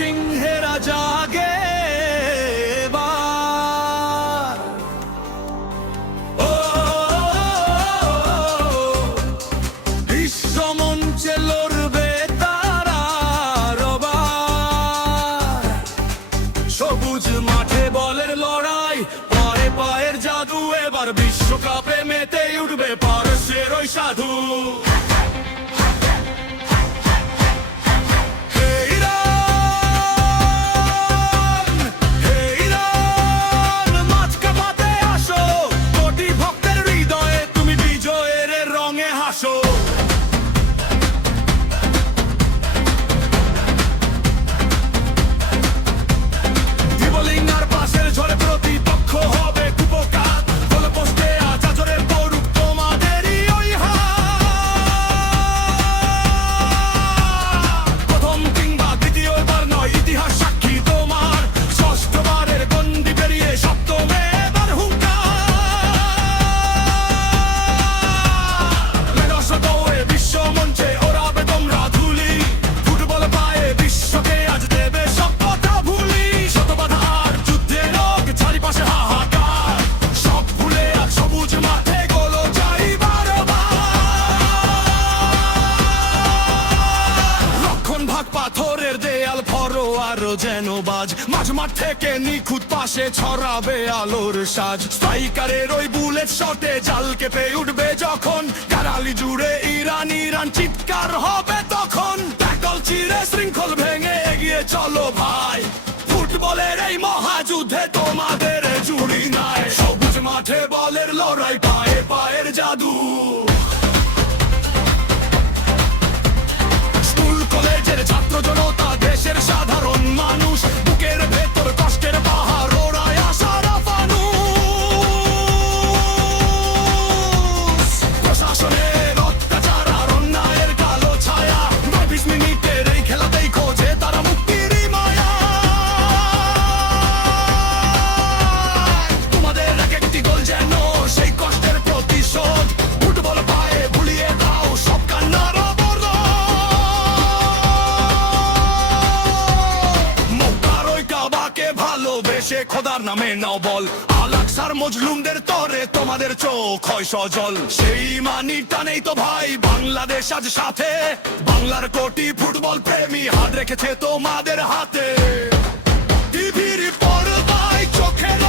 সিংহেরা জাগে এবার। ও বিশ্বমঞ্চে লড়বে তারা রবার। সবুজ মাঠে বলের লড়াই, পায়ে পায়ের জাদু, এবার বিশ্বকাপে মেতে উঠবে পারস্যের ওই সাধু। পাথরের দেয়াল ফরোয়ারও যেন বাজ, মাঝ মাঠ থেকে নিখুঁত পাশে ছড়াবে আলোর সাজ। স্ট্রাইকারের ওই বুলেট শটে জাল কেঁপে উঠবে যখন, কারালি জুড়ে ইরান ইরান চিৎকার হবে তখন। ট্যাকল চিরে শৃঙ্খল ভেঙে এগিয়ে চলো ভাই, ফুটবলের এই মহাযুদ্ধে তোমাদের জুড়ি নাই। সবুজ মাঠে বলের লড়াই, পায়ে পায়ের জাদু। কলেজের ছাত্র জনতা, দেশের সাধারণ মানুষ, বুকের ভেতর কষ্টের পাহাড় ওড়ায় আশার ফানুস। প্রশাসনের অত্যাচার আর অন্যায়ের কালো ছায়া, ২২ মিনিটের এই খেলাতেই খোঁজে তারা মুক্তির মায়া। তোমাদের এক একটি গোল যেন সেই কষ্টের প্রতিশোধ, ফুটবল পায়ে ভুলিয়ে দাও সব কান্নার। ভালোবেসে খোদার নামে নাও বল, আল আকসার মজলুমদের তরে তোমাদের চোখ হয় সজল। সেই মানি টানেই তো ভাই বাংলাদেশ আজ সাথে, বাংলার কোটি ফুটবল প্রেমী হাত রেখেছে তোমাদের হাতে। টিভির পর্দায় চোখের